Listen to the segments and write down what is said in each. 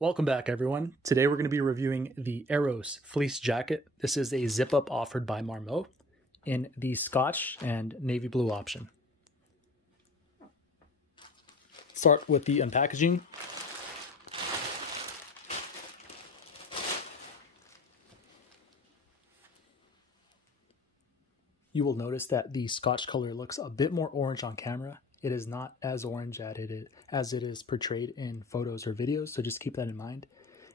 Welcome back, everyone. Today we're going to be reviewing the Aros fleece jacket. This is a zip-up offered by Marmot in the Scotch and navy blue option. Start with the unpackaging. You will notice that the Scotch color looks a bit more orange on camera. It is not as orange as it is portrayed in photos or videos, so just keep that in mind.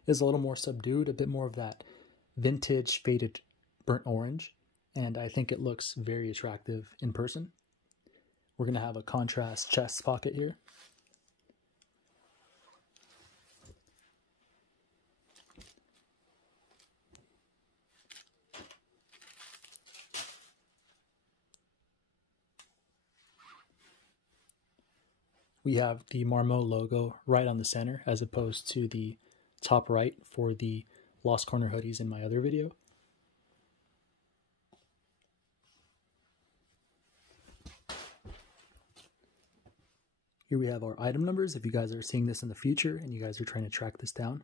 It is a little more subdued, a bit more of that vintage faded burnt orange, and I think it looks very attractive in person. We're going to have a contrast chest pocket here. We have the Marmot logo right on the center as opposed to the top right for the Lost Corner hoodies in my other video. Here we have our item numbers if you guys are seeing this in the future and you guys are trying to track this down.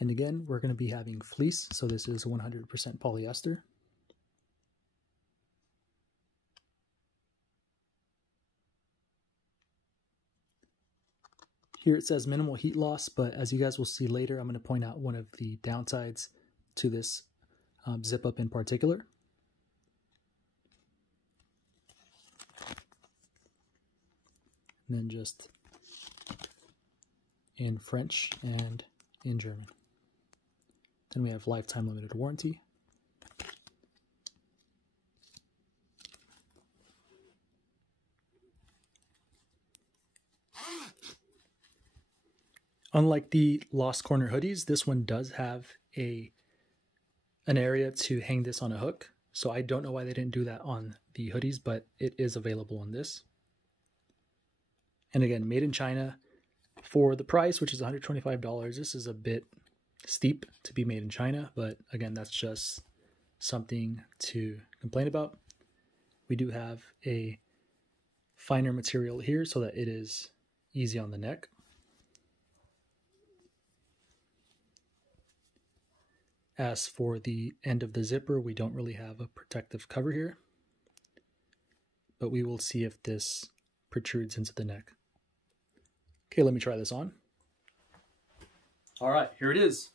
And again, we're going to be having fleece, so this is 100% polyester. Here it says minimal heat loss, but as you guys will see later, I'm going to point out one of the downsides to this zip up in particular. And then just in French and in German. Then we have lifetime limited warranty. Unlike the Lost Corner hoodies, this one does have an area to hang this on a hook. So I don't know why they didn't do that on the hoodies, but it is available on this. And again, made in China. For the price, which is $125, this is a bit steep to be made in China, but again, that's just something to complain about. We do have a finer material here so that it is easy on the neck. As for the end of the zipper, we don't really have a protective cover here, but we will see if this protrudes into the neck. Okay, let me try this on. All right, here it is.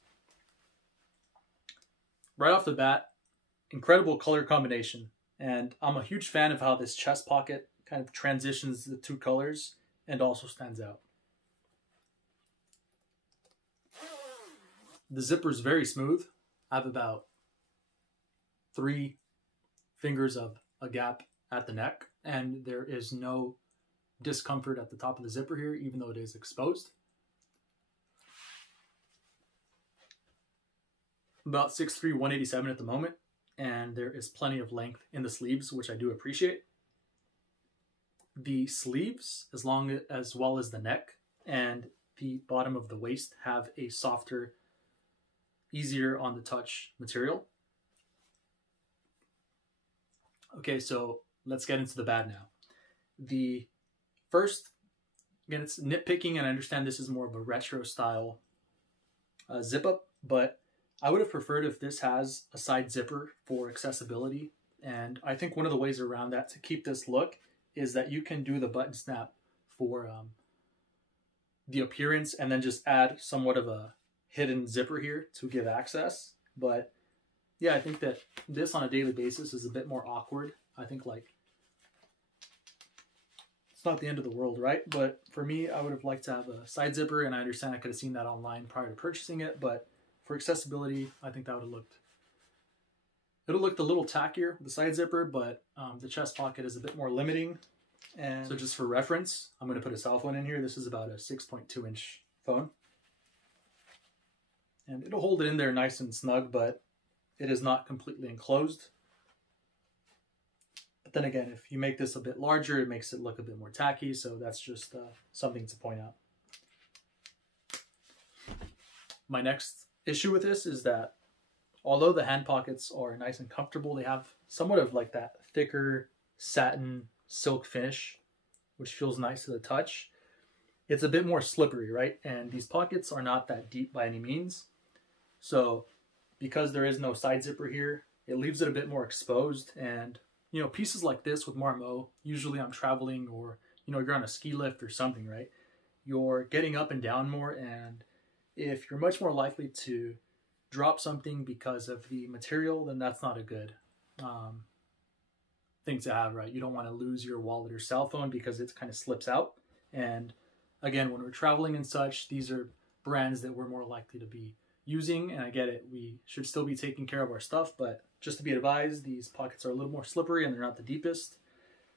Right off the bat, incredible color combination. And I'm a huge fan of how this chest pocket kind of transitions the two colors and also stands out. The zipper is very smooth. I have about 3 fingers of a gap at the neck, and there is no discomfort at the top of the zipper here, even though it is exposed. About 6'3", 187 at the moment, and there is plenty of length in the sleeves, which I do appreciate. The sleeves, as well as the neck and the bottom of the waist, have a softer, easier on the touch material. Okay, so let's get into the bad now. The first, again, it's nitpicking, and I understand this is more of a retro style zip up, but I would have preferred if this has a side zipper for accessibility. And I think one of the ways around that to keep this look is that you can do the button snap for the appearance and then just add somewhat of a hidden zipper here to give access. But yeah, I think that this on a daily basis is a bit more awkward. I think like it's not the end of the world, right? But for me, I would have liked to have a side zipper, and I understand I could have seen that online prior to purchasing it, but for accessibility, I think that would have looked, it would have looked a little tackier with the side zipper, but the chest pocket is a bit more limiting. And so just for reference, I'm going to put a cell phone in here. This is about a 6.2 inch phone. And it'll hold it in there nice and snug, but it is not completely enclosed. But then again, if you make this a bit larger, it makes it look a bit more tacky. So that's just something to point out. My next issue with this is that although the hand pockets are nice and comfortable, they have somewhat of like that thicker satin silk finish, which feels nice to the touch. It's a bit more slippery, right? And these pockets are not that deep by any means. So because there is no side zipper here, it leaves it a bit more exposed. And, you know, pieces like this with Marmot, usually I'm traveling or, you know, you're on a ski lift or something, right? You're getting up and down more. And if you're much more likely to drop something because of the material, then that's not a good thing to have, right? You don't want to lose your wallet or cell phone because it kind of slips out. And again, when we're traveling and such, these are brands that we're more likely to be using. And I get it, we should still be taking care of our stuff, but just to be advised, these pockets are a little more slippery and they're not the deepest.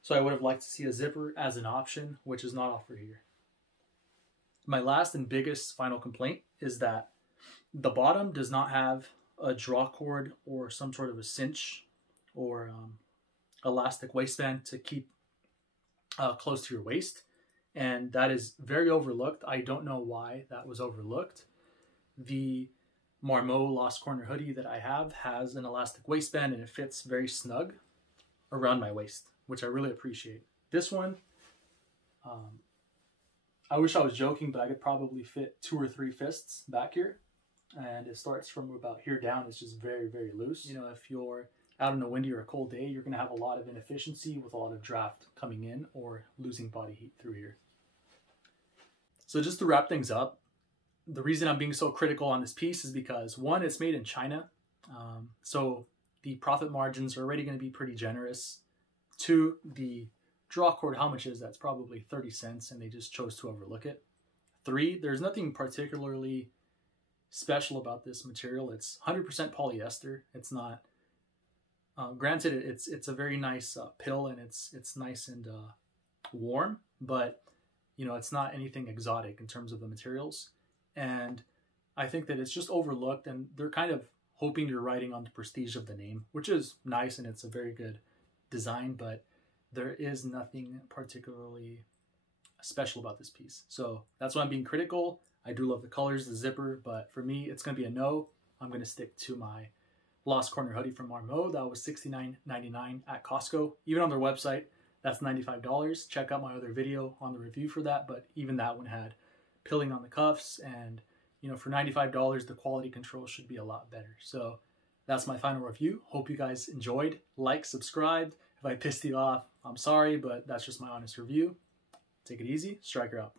So I would have liked to see a zipper as an option, which is not offered here. My last and biggest final complaint is that the bottom does not have a draw cord or some sort of a cinch or elastic waistband to keep close to your waist. And that is very overlooked. I don't know why that was overlooked. The Marmot Lost Corner hoodie that I have has an elastic waistband and it fits very snug around my waist, which I really appreciate. This one, I wish I was joking, but I could probably fit 2 or 3 fists back here. And it starts from about here down. It's just very, very loose. You know, if you're out on a windy or a cold day, you're going to have a lot of inefficiency with a lot of draft coming in or losing body heat through here. So just to wrap things up, the reason I'm being so critical on this piece is because, one, it's made in China. So the profit margins are already going to be pretty generous. 2, the draw cord, how much is that? It's probably 30 cents and they just chose to overlook it. 3, there's nothing particularly special about this material. It's 100% polyester. It's not, granted, it's a very nice pill and it's nice and warm, but you know, it's not anything exotic in terms of the materials. And I think that it's just overlooked and they're kind of hoping you're riding on the prestige of the name, which is nice and it's a very good design, but there is nothing particularly special about this piece. So that's why I'm being critical. I do love the colors, the zipper, but for me, it's going to be a no. I'm going to stick to my Lost Corner hoodie from Marmot. That was $69.99 at Costco. Even on their website, that's $95. Check out my other video on the review for that, but even that one had pilling on the cuffs, and you know, for $95, the quality control should be a lot better. So that's my final review. Hope you guys enjoyed. Like, subscribe. If I pissed you off, I'm sorry, but that's just my honest review. Take it easy. Striker out.